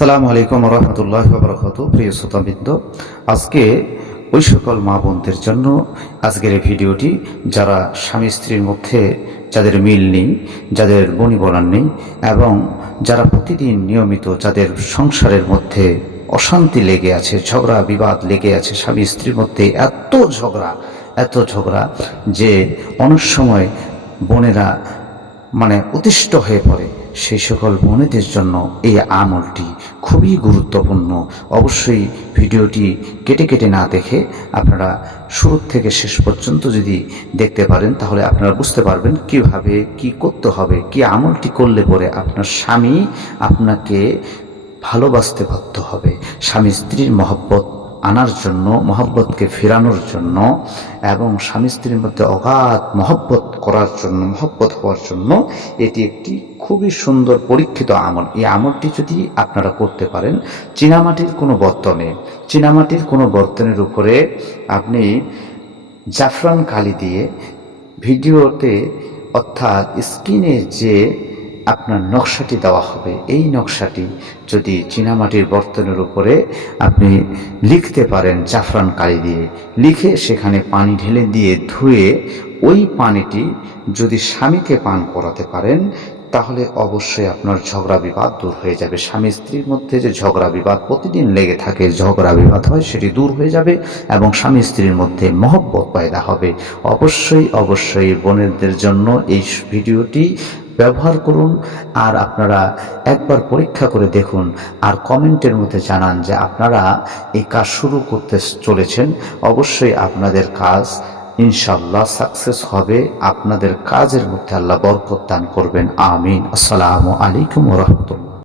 আসসালামু আলাইকুম রহমতুল্লাহি ওয়া বারাকাতুহু। প্রিয় শ্রোতাবৃন্দ, আজকে ওই সকল মা বোনদের জন্য আজকের এই ভিডিওটি যারা স্বামী স্ত্রীর মধ্যে যাদের মিল নেই, যাদের বনিবনার নেই, এবং যারা প্রতিদিন নিয়মিত যাদের সংসারের মধ্যে অশান্তি লেগে আছে, ঝগড়া বিবাদ লেগে আছে, স্বামী স্ত্রীর মধ্যে এত ঝগড়া যে অনেক সময় বোনেরা অতিষ্ঠ হয়ে পড়ে, সেই সকল বোনেদের জন্য এই আমলটি খুবই গুরুত্বপূর্ণ। অবশ্যই ভিডিওটি কেটে কেটে না দেখে আপনারা শুরু থেকে শেষ পর্যন্ত যদি দেখতে পারেন, তাহলে আপনারা বুঝতে পারবেন কিভাবে কি করতে হবে, কি আমলটি করলে পরে আপনার স্বামী আপনাকে ভালোবাসতে বাধ্য হবে। স্বামী স্ত্রীর মহব্বত আনার জন্য, মহব্বতকে ফেরানোর জন্য এবং স্বামী স্ত্রীর মধ্যে অগাধ মহব্বত করার জন্য, মহব্বত হওয়ার জন্য এটি একটি খুবই সুন্দর পরীক্ষিত আমল। এই আমলটি যদি আপনারা করতে পারেন, চীনামাটির কোনো বর্তনের উপরে আপনি জাফরান কালি দিয়ে ভিডিওতে অর্থাৎ স্ক্রিনে যে আপনার নকশাটি দেওয়া হবে, এই নকশাটি যদি চীনামাটির বর্তনের উপরে আপনি লিখতে পারেন, জাফরান কালি দিয়ে লিখে সেখানে পানি ঢেলে দিয়ে ধুয়ে ওই পানিটি যদি স্বামীকে পান করাতে পারেন, তাহলে অবশ্যই আপনার ঝগড়া বিবাদ দূর হয়ে যাবে। স্বামী স্ত্রীর মধ্যে যে ঝগড়া বিবাদ প্রতিদিন লেগে থাকে, ঝগড়া বিবাদ হয়, সেটি দূর হয়ে যাবে এবং স্বামী স্ত্রীর মধ্যে মহব্বত পয়দা হবে। অবশ্যই বোনেদের জন্য এই ভিডিওটি ব্যবহার করুন, আর আপনারা একবার পরীক্ষা করে দেখুন, আর কমেন্টের মধ্যে জানান যে আপনারা এই কাজ শুরু করতে চলেছেন। অবশ্যই আপনাদের কাজ ইনশাআল্লাহ সাকসেস হবে। আপনাদের কাজের মধ্যে আল্লাহ বরকত দান করবেন। আমিন। আসসালামু আলাইকুম ওয়া রাহমাতুল্লাহ।